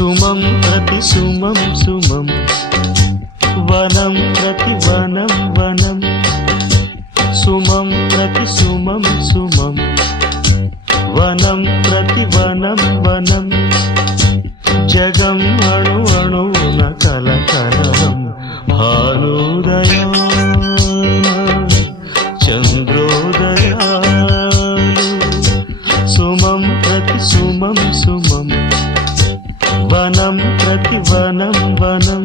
సుమం ప్రతి సుమం సుమం వనం ప్రతి వనం వనం సుమం ప్రతి సుమం సుమం వనం ప్రతి వనం వనం జగం అణు అణువున కలకలం భానుదయాన చంద్రోదయాలు సుమం ప్రతి సుమం సుమం వనం ప్రతి వనం వనం